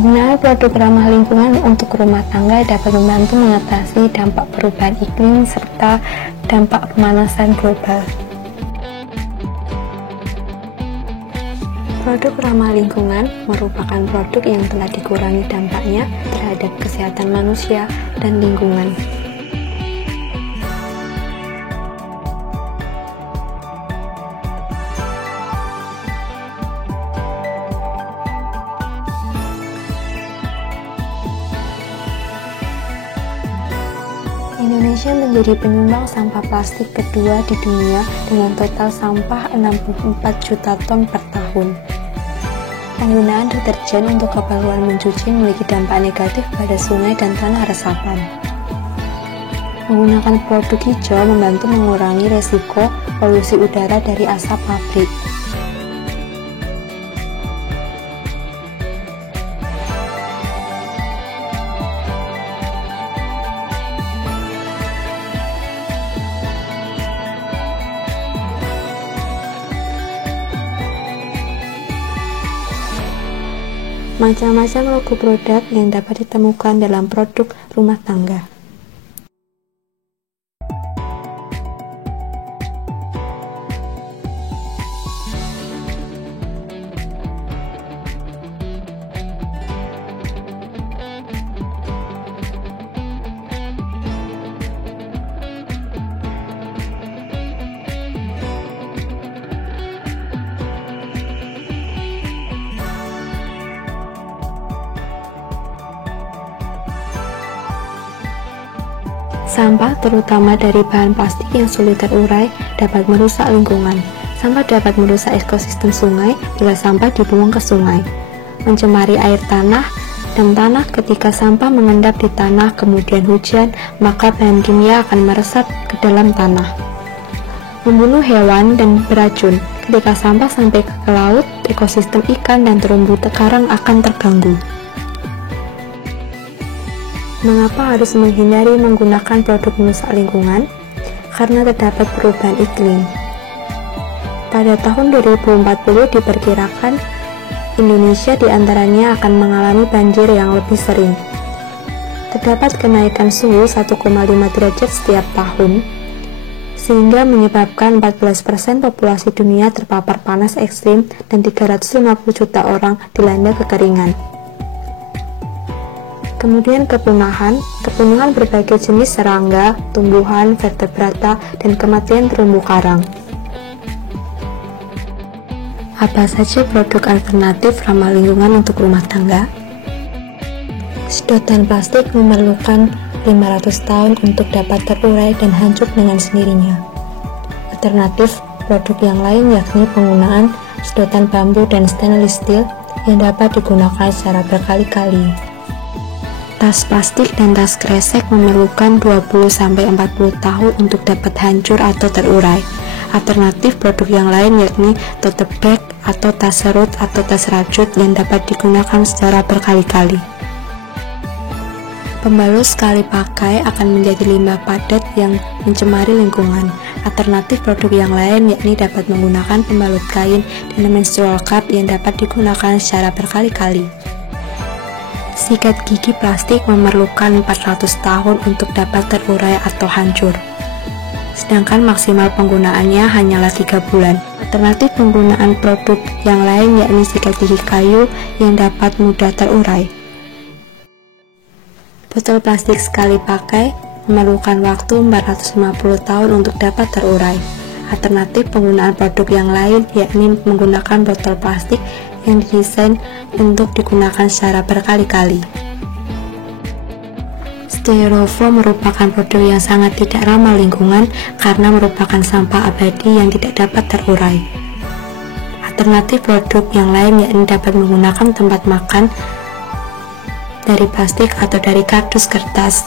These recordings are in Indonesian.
Penggunaan produk ramah lingkungan untuk rumah tangga dapat membantu mengatasi dampak perubahan iklim serta dampak pemanasan global. Produk ramah lingkungan merupakan produk yang telah dikurangi dampaknya terhadap kesehatan manusia dan lingkungan. Indonesia menjadi penyumbang sampah plastik kedua di dunia dengan total sampah 64 juta ton per tahun. Penggunaan deterjen untuk keperluan mencuci memiliki dampak negatif pada sungai dan tanah resapan. Menggunakan produk hijau membantu mengurangi resiko polusi udara dari asap pabrik. Macam-macam logo produk yang dapat ditemukan dalam produk rumah tangga. Sampah, terutama dari bahan plastik yang sulit terurai, dapat merusak lingkungan. Sampah dapat merusak ekosistem sungai bila sampah dibuang ke sungai, mencemari air tanah dan tanah. Ketika sampah mengendap di tanah kemudian hujan, maka bahan kimia akan meresap ke dalam tanah, membunuh hewan dan beracun. Ketika sampah sampai ke laut, ekosistem ikan dan terumbu karang akan terganggu. Mengapa harus menghindari menggunakan produk merusak lingkungan? Karena terdapat perubahan iklim. Pada tahun 2040 diperkirakan Indonesia diantaranya akan mengalami banjir yang lebih sering. Terdapat kenaikan suhu 1,5 derajat setiap tahun, sehingga menyebabkan 14% populasi dunia terpapar panas ekstrim dan 350 juta orang dilanda kekeringan. Kemudian kepunahan berbagai jenis serangga, tumbuhan, vertebrata, dan kematian terumbu karang. Apa saja produk alternatif ramah lingkungan untuk rumah tangga? Sedotan plastik memerlukan 500 tahun untuk dapat terurai dan hancur dengan sendirinya. Alternatif produk yang lain yakni penggunaan sedotan bambu dan stainless steel yang dapat digunakan secara berkali-kali. Tas plastik dan tas kresek memerlukan 20-40 tahun untuk dapat hancur atau terurai. Alternatif produk yang lain yakni tote bag atau tas serut atau tas rajut yang dapat digunakan secara berkali-kali. Pembalut sekali pakai akan menjadi limbah padat yang mencemari lingkungan. Alternatif produk yang lain yakni dapat menggunakan pembalut kain dan menstrual cup yang dapat digunakan secara berkali-kali. Sikat gigi plastik memerlukan 400 tahun untuk dapat terurai atau hancur, sedangkan maksimal penggunaannya hanyalah 3 bulan. Alternatif penggunaan produk yang lain yakni sikat gigi kayu yang dapat mudah terurai. Botol plastik sekali pakai memerlukan waktu 450 tahun untuk dapat terurai. Alternatif penggunaan produk yang lain yakni menggunakan botol plastik yang didesain untuk digunakan secara berkali-kali. Styrofoam merupakan produk yang sangat tidak ramah lingkungan karena merupakan sampah abadi yang tidak dapat terurai. Alternatif produk yang lain yakni dapat menggunakan tempat makan dari plastik atau dari kardus kertas.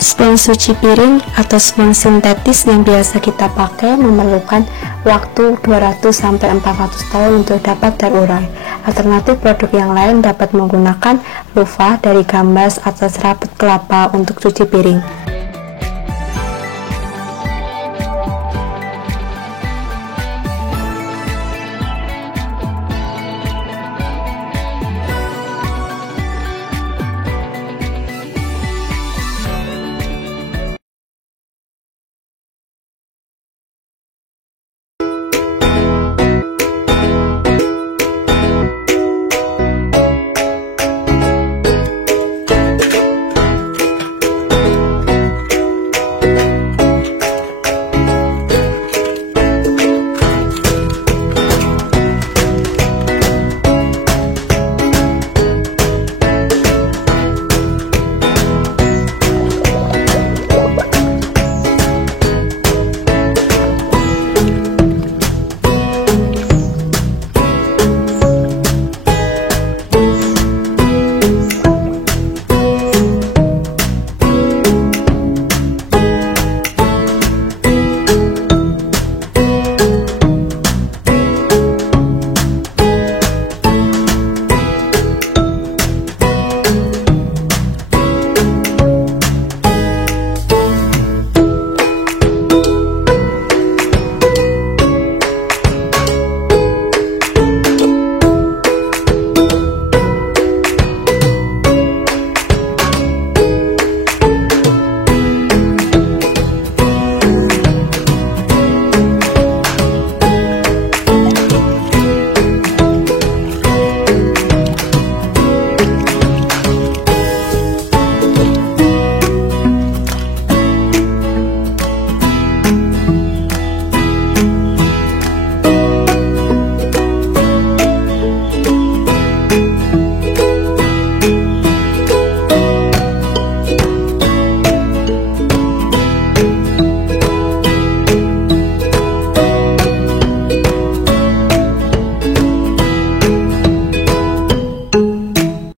Spons cuci piring atau spons sintetis yang biasa kita pakai memerlukan waktu 200-400 tahun untuk dapat terurai. Alternatif produk yang lain dapat menggunakan loofah dari gambas atau serabut kelapa untuk cuci piring.